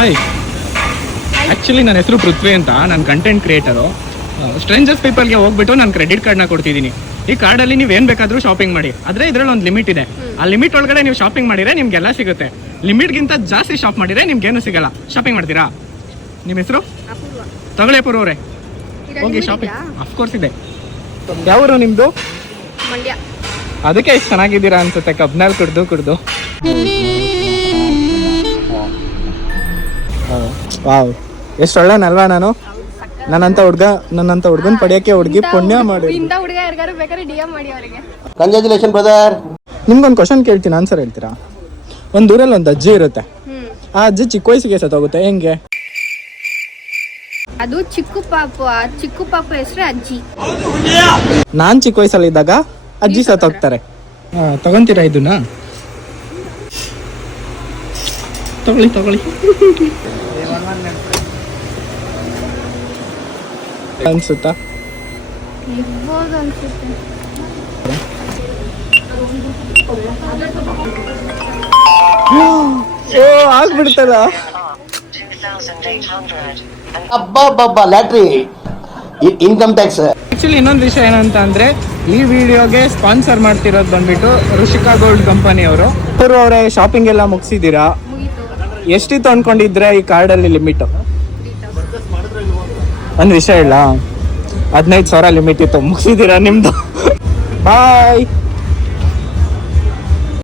Hi, actually ನನ್ನ ಹೆಸರು ಪೃಥ್ವಿ ಅಂತ. ನಾನು ಕಂಟೆಂಟ್ ಕ್ರಿಯೇಟರು. ಸ್ಟ್ರೇಂಜರ್ಸ್ ಪೀಪಲ್ಗೆ ಹೋಗ್ಬಿಟ್ಟು ನಾನು ಕ್ರೆಡಿಟ್ ಕಾರ್ಡ್ನ ಕೊಡ್ತಿದ್ದೀನಿ. ಈ ಕಾರ್ಡಲ್ಲಿ ನೀವು ಏನು ಬೇಕಾದರೂ ಶಾಪಿಂಗ್ ಮಾಡಿ. ಆದರೆ ಇದರಲ್ಲಿ ಒಂದು ಲಿಮಿಟ್ ಇದೆ. ಆ ಲಿಮಿಟ್ ಒಳಗಡೆ ನೀವು ಶಾಪಿಂಗ್ ಮಾಡಿದರೆ ನಿಮಗೆಲ್ಲ ಸಿಗುತ್ತೆ. ಲಿಮಿಟ್ಗಿಂತ ಜಾಸ್ತಿ ಶಾಪ್ ಮಾಡಿದರೆ ನಿಮ್ಗೇನು ಸಿಗಲ್ಲ. ಶಾಪಿಂಗ್ ಮಾಡ್ತೀರಾ? ನಿಮ್ಮ ಹೆಸರು? ತಗೊಳ್ಳಿ ಅಪೂರ್ವ ಅವರೇ, ಹೋಗಿ ಶಾಪಿಂಗ್. ಅಫ್ಕೋರ್ಸ್ ಇದೆ. ಯಾವರು ನಿಮ್ಮದು? ಮಂಡ್ಯ. ಅದಕ್ಕೆ ಎಷ್ಟು ಚೆನ್ನಾಗಿದ್ದೀರಾ ಅನ್ಸುತ್ತೆ, ಕಬ್ನಲ್ಲಿ ಕುಡ್ದು. ವಾವ್, ಎಷ್ಟು ಒಳ್ಳೆನಲ್ವಾ ನಾನು? ನನ್ನಂತ ಹುಡುಗನ್ ಪಡೆಯಕ್ಕೆ ಹುಡುಗಿ ಪುಣ್ಯ ಮಾಡಿ. Congratulation brother. ನಿಮ್ಗೊಂದು ಕ್ವಶನ್ ಕೇಳ್ತೀನಿ, ಆನ್ಸರ್ ಹೇಳ್ತೀರಾ? ಒಂದು ಊರಲ್ಲಿ ಒಂದು ಅಜ್ಜಿ ಇರುತ್ತೆ. ಆ ಅಜ್ಜಿ ಚಿಕ್ಕ ವಯಸ್ಸಿಗೆ ಸತ್ತೋಗುತ್ತೆ. ಹೆಂಗೆ? ಅದು ಚಿಕ್ಕು ಪಾಪು ಹೆಸರು ಅಜ್ಜಿ. ನಾನ್ ಚಿಕ್ಕ ವಯಸ್ಸಲ್ಲಿ ಇದ್ದಾಗ ಅಜ್ಜಿ ಸತ್ತೋಗ್ತಾರೆ. ತಗೊಂತೀರಾ ಇದನ್ನ? ತಗೊಳ್ಳಿ ಅನ್ಸುತ್ತಾ? ಆಗ್ಬಿಡ್ತಲ್ಲ. ಅಬ್ಬಾ ಲ್ಯಾಟ್ರಿ, ಇನ್ಕಮ್ ಟ್ಯಾಕ್ಸ್. ಆಕ್ಚುಲಿ ಇನ್ನೊಂದು ವಿಷಯ ಏನಂತ ಅಂದ್ರೆ, ಈ ವಿಡಿಯೋಗೆ ಸ್ಪಾನ್ಸರ್ ಮಾಡ್ತಿರೋದು ಬಂದ್ಬಿಟ್ಟು ಋಷಿಕಾ ಗೋಲ್ಡ್ ಕಂಪನಿ ಅವರು. ಅವರೇ, ಶಾಪಿಂಗ್ ಎಲ್ಲ ಮುಗಿಸಿದ್ದೀರಾ? ಎಷ್ಟಿತ್ತು ಅನ್ಕೊಂಡಿದ್ರೆ ಈ ಕಾರ್ಡಲ್ಲಿ ಲಿಮಿಟ್? ಒಂದು ವಿಷಯ ಇಲ್ಲ, 15,000 ಲಿಮಿಟ್ ಇತ್ತು. ಮುಗಿಸಿದ್ದೀರಾ ನಿಮ್ದು? ಬಾಯ್.